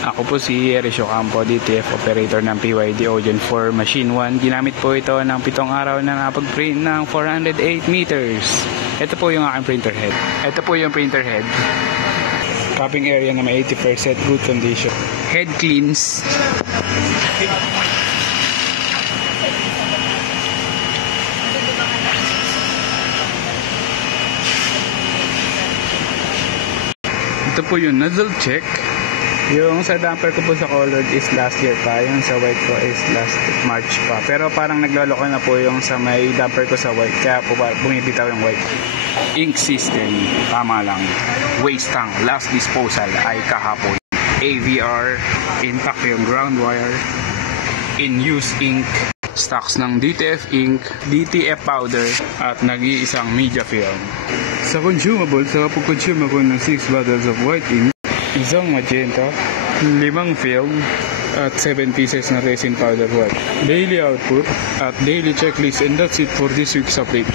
Ako po si Erisio Campo, DTF operator ng PYD Ogen 4 Machine 1. Ginamit po ito ng 7 araw na nakapag-print ng 408 meters. Ito po yung aking printer head. Ito po yung printer head. Copying area na may 80% good condition. Head cleans. Ito po yung nozzle check. Yung sa damper ko po sa colored is last year pa. Yung sa white ko is last March pa. Pero parang nagloloko na po yung sa may damper ko sa white. Kaya po bumibitaw yung white. Ink system. Tama lang. Waste tank. Last disposal ay kahapon. AVR. Intact yung ground wire. In use ink. Stocks ng DTF ink. DTF powder. At nag-iisang media film. Sa consumable, sa pag-consume ako ng 6 bottles of white ink. Isang magenta, 5 film, at 7 pieces na resin powder white. Daily output at daily checklist, and that's it for this week's update.